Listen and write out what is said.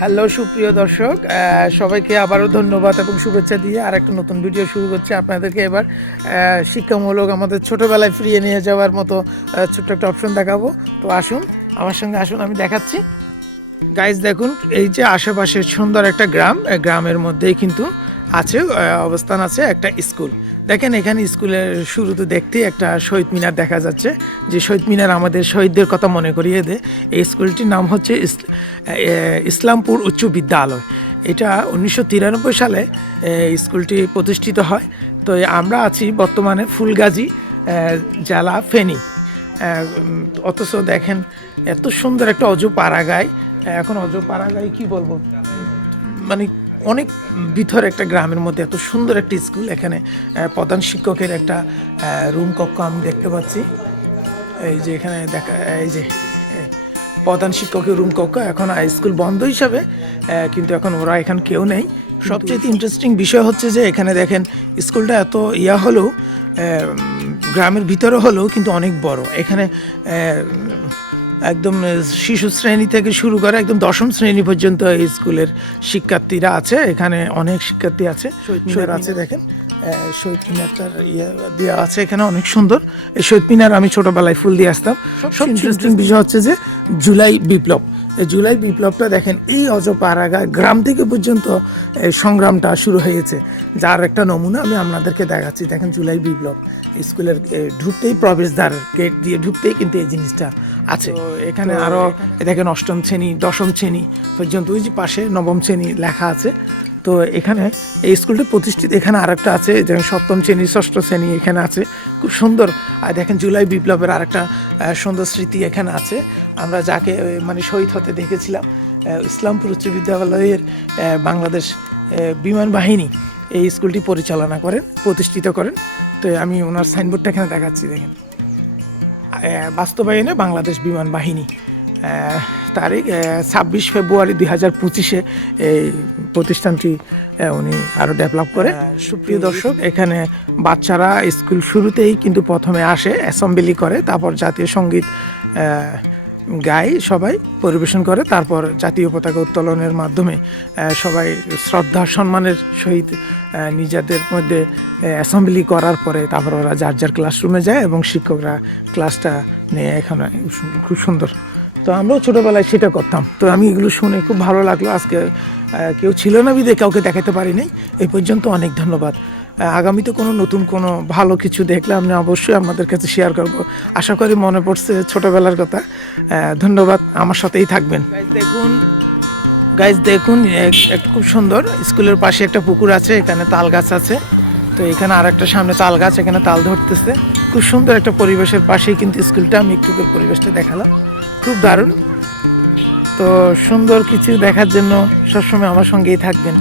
Hello সুপ্রিয় দর্শক, সবাইকে আবারও ধন্যবাদ এবং শুভেচ্ছা দিয়ে আর একটা নতুন ভিডিও শুরু করছি। আপনাদেরকে এবার শিক্ষামূলক আমাদের ছোটোবেলায় ফিরিয়ে নিয়ে যাওয়ার মতো ছোট্ট একটা অপশন দেখাবো। তো আসুন আমার সঙ্গে, আসুন আমি দেখাচ্ছি। গাইজ দেখুন, এই যে আশেপাশের সুন্দর একটা গ্রাম, গ্রামের মধ্যেই কিন্তু আছে অবস্থান আছে একটা স্কুল। দেখেন এখানে স্কুলের শুরুতে দেখতেই একটা শহীদ মিনার দেখা যাচ্ছে, যে শহীদ মিনার আমাদের শহীদদের কথা মনে করিয়ে দেয়। এই স্কুলটির নাম হচ্ছে ইসলামপুর উচ্চ বিদ্যালয়। এটা 1993 সালে স্কুলটি প্রতিষ্ঠিত হয়। তো আমরা আছি বর্তমানে ফুলগাজী জেলা ফেনী। অথচ দেখেন এত সুন্দর একটা অজপাড়াগাঁয়, এখন অজপাড়াগাঁয় কি বলবো, মানে অনেক ভিতর একটা গ্রামের মধ্যে এত সুন্দর একটা স্কুল। এখানে প্রধান শিক্ষকের একটা রুম কক্ষ আমি দেখতে পাচ্ছি। এই যে এখানে দেখা, এই যে প্রধান শিক্ষকের রুম কক্ষ। এখন স্কুল বন্ধ হিসাবে, কিন্তু এখন ওরা এখানে কেউ নেই। সবচেয়ে ইন্টারেস্টিং বিষয় হচ্ছে যে এখানে দেখেন স্কুলটা এত হলেও, গ্রামের ভিতরে হলেও কিন্তু অনেক বড়। এখানে একদম শিশু শ্রেণী থেকে শুরু করে একদম 10ম শ্রেণী পর্যন্ত এই স্কুলের শিক্ষার্থীরা আছে। এখানে অনেক শিক্ষার্থী আছে। শহীদ আছে, দেখেন শহীদ মিনারটার দেওয়া আছে এখানে, অনেক সুন্দর। এই শহীদ মিনার আমি ছোটবেলায় ফুল দিয়ে আসতাম। সব ইন্টারেস্টিং বিষয় হচ্ছে যে জুলাই বিপ্লব, এই জুলাই বিপ্লবটা দেখেন এই অজপাড়াগাঁ গ্রাম থেকে পর্যন্ত সংগ্রামটা শুরু হয়েছে, যার একটা নমুনা আমি আপনাদেরকে দেখাচ্ছি। দেখেন জুলাই বিপ্লব স্কুলের ঢুকতেই, প্রবেশদ্বার গেট দিয়ে ঢুকতেই কিন্তু এই জিনিসটা আছে। এখানে আরও দেখেন 8ম শ্রেণী 10ম শ্রেণী পর্যন্ত, ওই যে পাশে 9ম শ্রেণী লেখা আছে। তো এখানে এই স্কুলটি প্রতিষ্ঠিত। এখানে আরেকটা আছে যেমন 7ম শ্রেণী 6ষ্ঠ শ্রেণী এখানে আছে, খুব সুন্দর। আর দেখেন জুলাই বিপ্লবের আরেকটা সুন্দর স্মৃতি এখানে আছে। আমরা যাকে মানে শহীদ হতে দেখেছিলাম, ইসলামপুর উচ্চ বিদ্যালয়ের বাংলাদেশ বিমান বাহিনী এই স্কুলটি পরিচালনা করেন, প্রতিষ্ঠিত করেন। তো আমি ওনার সাইনবোর্ডটা এখানে দেখাচ্ছি, দেখেন বাস্তবায়নে বাংলাদেশ বিমান বাহিনী। তারিখ 26 ফেব্রুয়ারি 2025 এই প্রতিষ্ঠানটি উনি আরও ডেভেলপ করে। সুপ্রিয় দর্শক, এখানে বাচ্চারা স্কুল শুরুতেই কিন্তু প্রথমে আসে, অ্যাসেম্বলি করে, তারপর জাতীয় সঙ্গীত গায়, সবাই পরিবেশন করে, তারপর জাতীয় পতাকা উত্তোলনের মাধ্যমে সবাই শ্রদ্ধা সম্মানের সহিত নিজেদের মধ্যে অ্যাসেম্বলি করার পরে তারপর ওরা যার যার ক্লাসরুমে যায় এবং শিক্ষকরা ক্লাসটা নিয়ে এখানে। খুব সুন্দর। তো আমরাও ছোটোবেলায় সেটা করতাম। তো আমি এগুলো শুনে খুব ভালো লাগলো। আজকে কেউ ছিল না বিধে কাউকে দেখাতে পারি নাই। এই পর্যন্ত অনেক ধন্যবাদ। আগামীতে কোনো নতুন কোনো ভালো কিছু দেখলে আমি অবশ্যই আপনাদের কাছে শেয়ার করব। আশা করি মনে পড়ছে ছোটোবেলার কথা। ধন্যবাদ, আমার সাথেই থাকবেন। গাইজ দেখুন খুব সুন্দর। স্কুলের পাশে একটা পুকুর আছে, এখানে তাল গাছ আছে। তো এখানে আর একটা সামনে তাল গাছ, এখানে তাল ধরতেছে। খুব সুন্দর একটা পরিবেশের পাশেই কিন্তু স্কুলটা। আমি একটু পরিবেশটা দেখালাম, খুব দারুণ। তো সুন্দর কিছু দেখার জন্য সবসময় আমার সঙ্গেই থাকবেন।